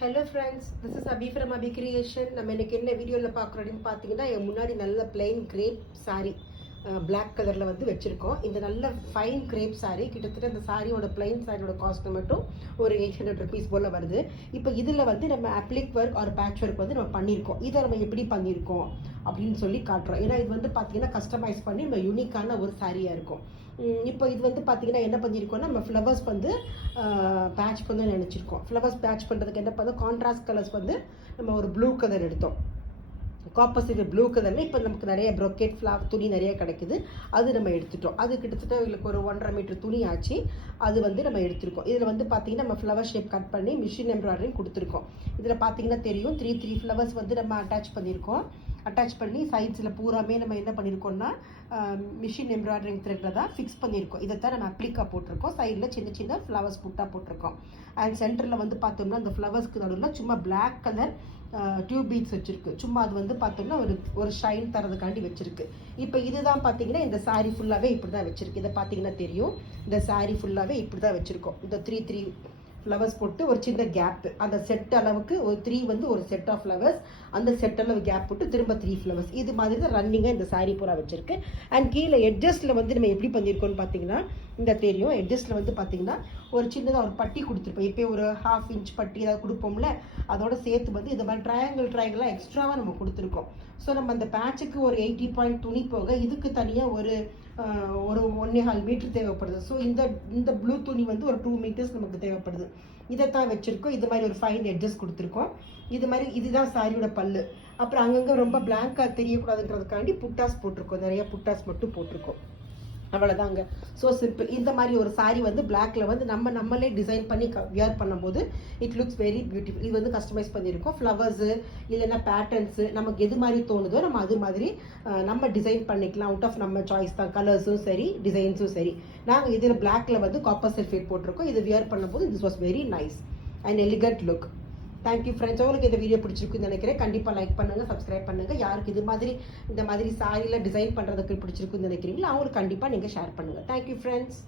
Hello friends, this is Abhi from Abhi Creation. நம்ம இன்னைக்கு என்ன வீடியோவில் பார்க்குறோன்னு பார்த்தீங்கன்னா என் முன்னாடி நல்ல பிளெயின் கிரேப் சாரி பிளாக் கலரில் வந்து வச்சுருக்கோம். இந்த நல்ல ஃபைன் கிரேப் சாரி கிட்டத்தட்ட இந்த சாரியோட பிளெயின் சாரியோட காஸ்ட் மட்டும் ஒரு 800 rupees போல் வருது. இப்போ இதில் வந்து நம்ம அப்ளிக் ஒர்க் ஒரு பேட்ச் ஒர்க் வந்து நம்ம பண்ணியிருக்கோம். இதை நம்ம எப்படி பண்ணியிருக்கோம் அப்படின்னு சொல்லி காட்டுறோம். ஏன்னா இது வந்து பார்த்தீங்கன்னா கஸ்டமைஸ் பண்ணி நம்ம யூனிக்கான ஒரு சாரியாக இருக்கும். இப்போ இது வந்து பார்த்தீங்கன்னா என்ன பண்ணியிருக்கோம்னா நம்ம ஃப்ளவர்ஸ் வந்து பேட்ச் பண்ண நினச்சிருக்கோம். ஃப்ளவர்ஸ் பேட்ச் பண்ணுறதுக்கு என்ன பண்ணோம், கான்ட்ராஸ்ட் கலர்ஸ் வந்து நம்ம ஒரு ப்ளூ கலர் எடுத்தோம். காப்பர் ப்ளூ கலரில் இப்போ நமக்கு நிறைய ப்ரொக்கேட் ஃப்ளாக் துணி நிறைய கிடைக்குது. அது நம்ம எடுத்துட்டோம். அது கிட்டத்தட்ட எங்களுக்கு ஒரு 1.5 மீட்டர் துணி ஆச்சு. அது வந்து நம்ம எடுத்துருக்கோம். இதில் வந்து பார்த்தீங்கன்னா நம்ம ஃப்ளவர் ஷேப் கட் பண்ணி மிஷின் எம்ப்ராய்டரிங் கொடுத்துருக்கோம். இதில் பார்த்தீங்கன்னா தெரியும் 3 ஃப்ளவர்ஸ் வந்து நம்ம அட்டாச் பண்ணி சைட்ஸில் பூராமே நம்ம என்ன பண்ணியிருக்கோம்னா மிஷின் எம்ப்ராய்டரிங் த்ரெட்டில் தான் ஃபிக்ஸ் பண்ணியிருக்கோம். இதை தான் நம்ம அப்ளிக்காக போட்டிருக்கோம். சைடில் சின்ன சின்ன ஃப்ளவர்ஸ் புட்டாக போட்டிருக்கோம். அண்ட் சென்டரில் வந்து பார்த்தோம்னா அந்த ஃப்ளவர்ஸ்க்கு நடுவில் சும்மா பிளாக் கலர் டியூப் பீட்ஸ் வச்சிருக்கு. சும்மா அது வந்து பார்த்தோம்னா ஒரு ஷைன் தரதுக்காண்டி வச்சிருக்கு. இப்போ இதுதான் பார்த்தீங்கன்னா இந்த சாரீ ஃபுல்லாகவே இப்படி தான் வச்சிருக்கு. இதை பார்த்தீங்கன்னா தெரியும், இந்த சாரீ ஃபுல்லாகவே இப்படி தான் வச்சிருக்கோம். இந்த த்ரீ ஃப்ளவர்ஸ் போட்டு ஒரு சின்ன கேப், அந்த செட் அளவுக்கு ஒரு 3 வந்து ஒரு செட் ஆஃப் ஃப்ளவர்ஸ், அந்த செட் அளவு கேப் போட்டு திரும்ப 3 ஃப்ளவர்ஸ். இது மாதிரி தான் ரன்னிங்காக இந்த சாரீ பூரா வச்சிருக்கு. அண்ட் கீழே எட்ஜஸ்ட்டில் வந்து நம்ம எப்படி பண்ணியிருக்கோம்னு பார்த்தீங்கன்னா இந்த தெரியும், எட்ஜஸ்ட்டில் வந்து பார்த்தீங்கன்னா ஒரு சின்னதாக ஒரு பட்டி கொடுத்துருப்போம். இப்போ ஒரு 1/2 inch பட்டி ஏதாவது கொடுப்போம்ல, அதோட சேர்த்து வந்து இந்த மாதிரி ட்ரையாங்கிளாக எக்ஸ்ட்ராவாக நம்ம கொடுத்துருக்கோம். ஸோ நம்ம அந்த பேட்சுக்கு ஒரு 80 பாயிண்ட் துணி போக இதுக்கு தனியாக ஒரு 1.25 மீட்டர் தேவைப்படுது. ஸோ இந்த ப்ளூ துணி வந்து ஒரு 2 meters நமக்கு தேவைப்படுது. இதைத்தான் வச்சுருக்கோம். இது மாதிரி ஒரு ஃபைன் எட்ஜஸ் கொடுத்துருக்கோம். இதுதான் சாரியோட பல்லு. அப்புறம் அங்கங்கே ரொம்ப பிளாங்காக தெரியக்கூடாதுன்றதுக்காண்டி புட்டாஸ் போட்டிருக்கோம். நிறைய புட்டாஸ் மட்டும் போட்டிருக்கோம். அவ்வளோதாங்க. So simple. இந்த மாதிரி ஒரு சாரீ வந்து பிளாக்ல வந்து நம்மளே டிசைன் பண்ணி வியர் பண்ணும்போது இட் லுக்ஸ் வெரி பியூட்டிஃபுல். இது வந்து கஸ்டமைஸ் பண்ணியிருக்கோம். ஃப்ளவர்ஸு இல்லைன்னா பேட்டர்ன்ஸு நமக்கு எது மாதிரி தோணுதோ நம்ம அது மாதிரி நம்ம டிசைன் பண்ணிக்கலாம். அவுட் ஆஃப் நம்ம சாய்ஸ் தான், கலர்ஸும் சரி டிசைன்ஸும் சரி. நாங்கள் இதில் பிளாக்ல வந்து காப்பர் சல்ஃபேட் போட்டிருக்கோம். இது வியர் பண்ணும்போது this was very nice and elegant look. Thank you friends. உங்களுக்கு இந்த வீடியோ பிடிச்சிருக்குன்னு நினைக்கிறேன். கண்டிப்பாக லைக் பண்ணுங்கள், சப்ஸ்கிரைப் பண்ணுங்கள். யாருக்கு இந்த மாதிரி சாரியில் டிசைன் பண்ணுறதுக்கு பிடிச்சிருக்குன்னு நினைக்கிறீங்களோ அவங்களுக்கு கண்டிப்பாக நீங்கள் ஷேர் பண்ணுங்கள். Thank you friends.